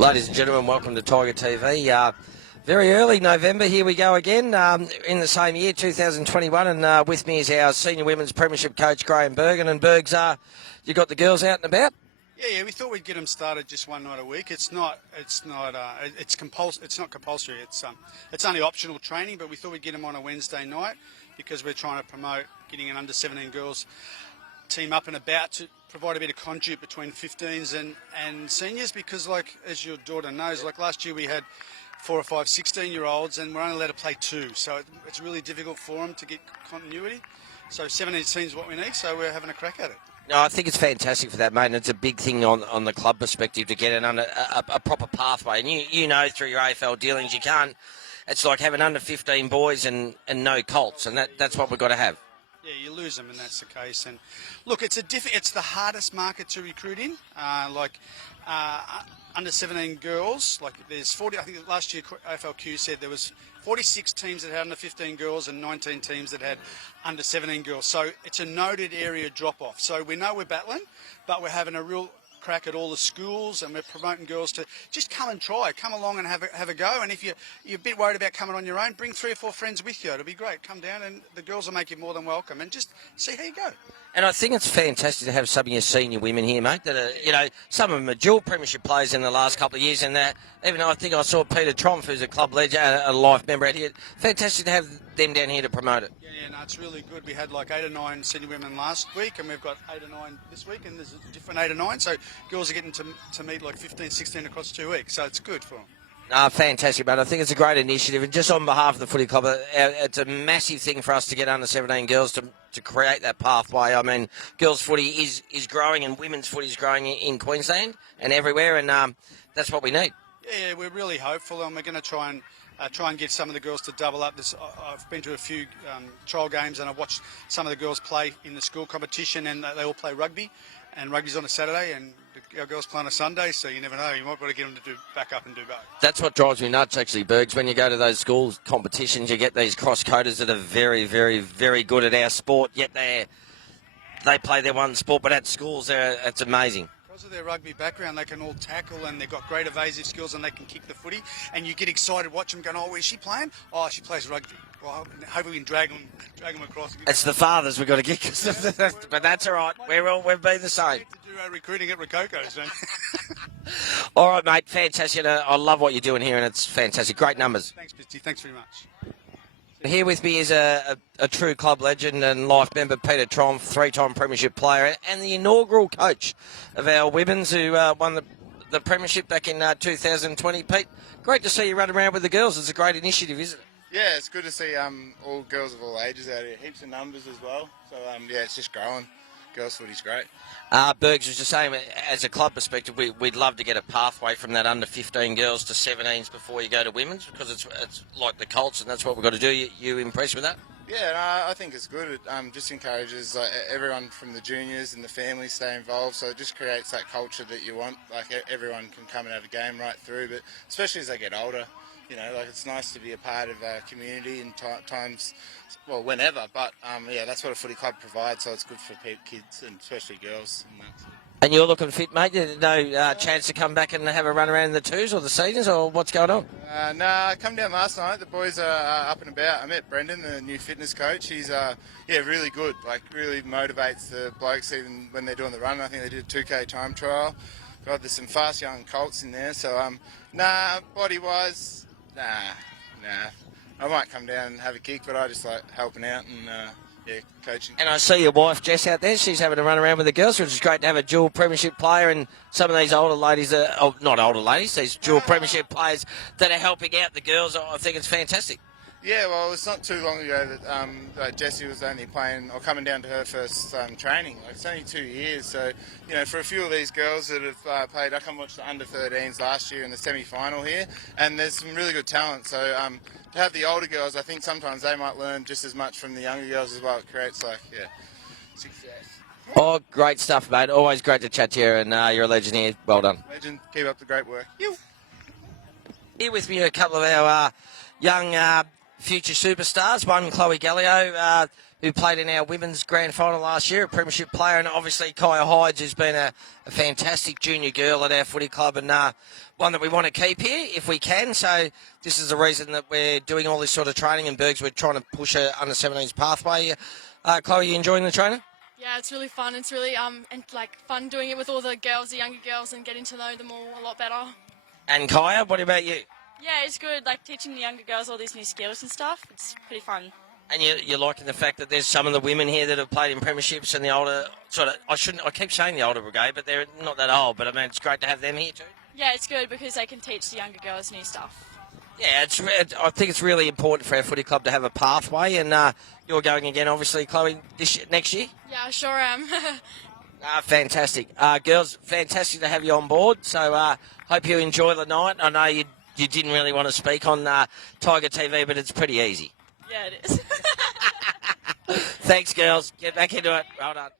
Ladies and gentlemen, welcome to Tiger TV. Very early November, here we go again in the same year, 2021, and with me is our senior women's premiership coach, Graham Bergen. And Bergs, you got the girls out and about? Yeah, we thought we'd get them started just one night a week. It's not compulsory. It's only optional training, but we thought we'd get them on a Wednesday night because we're trying to promote getting an under 17 girls team up and about to provide a bit of conduit between 15s and seniors, because like as your daughter knows, like last year we had 4 or 5 16-year-olds and we're only allowed to play 2, so it's really difficult for them to get continuity. So 17 is what we need, so we're having a crack at it. No, I think it's fantastic for that, mate, and it's a big thing on the club perspective to get a proper pathway. And you know through your AFL dealings you can't, it's like having under 15 boys and no Colts, and that's what we've got to have. Yeah, you lose them, and that's the case. And look, it's the hardest market to recruit in. Under 17 girls, like there's 40. I think last year AFLQ said there was 46 teams that had under 15 girls and 19 teams that had under 17 girls. So it's a noted area drop off. So we know we're battling, but we're having a real crack at all the schools, and we're promoting girls to just come and try, come along and have a go. And if you're a bit worried about coming on your own, bring 3 or 4 friends with you. It'll be great. Come down and the girls will make you more than welcome, and just see how you go. And I think it's fantastic to have some of your senior women here, mate, that are, some of them are dual premiership players in the last couple of years, and even I think I saw Peter Tromp, who's a club legend, a life member out here. Fantastic to have them down here to promote it. Yeah, no, it's really good. We had like 8 or 9 senior women last week, and we've got 8 or 9 this week, and there's a different 8 or 9, so girls are getting to meet like 15, 16 across 2 weeks, so it's good for them. Fantastic, mate. I think it's a great initiative. And just on behalf of the footy club, it's a massive thing for us to get under 17 girls to create that pathway. I mean, girls' footy is growing and women's footy is growing in Queensland and everywhere, and that's what we need. Yeah, we're really hopeful, and we're going to try and get some of the girls to double up. I've been to a few trial games, and I've watched some of the girls play in the school competition, and they all play rugby. And rugby's on a Saturday, and our girls play on a Sunday, so you never know. You might be able to get them to do back up and do both. That's what drives me nuts, actually, Bergs. When you go to those school competitions, you get these cross-coders that are very, very, very good at our sport, yet they play their one sport, but at schools, it's amazing. Because of their rugby background, they can all tackle, and they've got great evasive skills, and they can kick the footy, and you get excited watching them going, oh, where's she playing? Oh, she plays rugby. Well, hopefully we can drag them across. It's the fathers we've got to get, but that's all right. We've been the same. To do recruiting at Rococo, so. All right, mate. Fantastic. I love what you're doing here, and it's fantastic. Great numbers. Thanks, Pisty. Thanks very much. Here with me is a true club legend and life member, Peter Tromp, 3-time premiership player, and the inaugural coach of our women's who won the premiership back in 2020. Pete, great to see you run around with the girls. It's a great initiative, isn't it? Yeah, it's good to see all girls of all ages out here. Heaps of numbers as well. So, it's just growing. Girls' footy's great. Bergs was just saying, as a club perspective, we'd love to get a pathway from that under 15 girls to 17s before you go to women's, because it's like the Colts, and that's what we've got to do. You impressed with that? Yeah, no, I think it's good. It just encourages everyone from the juniors and the families stay involved, so it just creates that culture that you want. Like everyone can come and have a game right through, but especially as they get older. It's nice to be a part of a community in times, well, whenever. But, that's what a footy club provides, so it's good for kids and especially girls. And you're looking fit, mate? No chance to come back and have a run around in the 2s or the seniors, or what's going on? No, I come down last night. The boys are up and about. I met Brendan, the new fitness coach. He's, really good. Like, really motivates the blokes even when they're doing the run. I think they did a 2K time trial. God, there's some fast young Colts in there. So, body-wise... Nah. I might come down and have a kick, but I just like helping out and, coaching. And I see your wife, Jess, out there. She's having a run around with the girls, which is great to have a dual premiership player and some of these older ladies, not older ladies, these dual premiership players that are helping out the girls. I think it's fantastic. Yeah, well, it's not too long ago that Jessie was only playing or coming down to her first training. Like, it's only 2 years, so for a few of these girls that have played, I come watch the under-13s last year in the semi-final here, and there's some really good talent. So to have the older girls, I think sometimes they might learn just as much from the younger girls as well. It creates success. Oh, great stuff, mate. Always great to chat to you, and you're a legend here. Well done. Legend. Keep up the great work. Here with me are a couple of our young future superstars. One, Chloe Gallio, who played in our women's grand final last year, a premiership player, and obviously Kaya Hydes, who's been a fantastic junior girl at our footy club, and one that we want to keep here if we can. So this is the reason that we're doing all this sort of training in Bergs. We're trying to push a under-17s pathway. Chloe, you enjoying the training? Yeah, it's really fun. It's really fun doing it with all the girls, the younger girls, and getting to know them all a lot better. And Kaya, what about you? Yeah, it's good, like teaching the younger girls all these new skills and stuff. It's pretty fun. And you're liking the fact that there's some of the women here that have played in premierships and the older I keep saying the older brigade, but they're not that old. But I mean, it's great to have them here too. Yeah, it's good because they can teach the younger girls new stuff. Yeah, I think it's really important for our footy club to have a pathway, and you're going again, obviously, Chloe, next year? Yeah, I sure am. Fantastic. Girls, fantastic to have you on board. So hope you enjoy the night. I know you didn't really want to speak on Tiger TV, but it's pretty easy. Yeah, it is. Thanks, girls. Get back into it. Well done.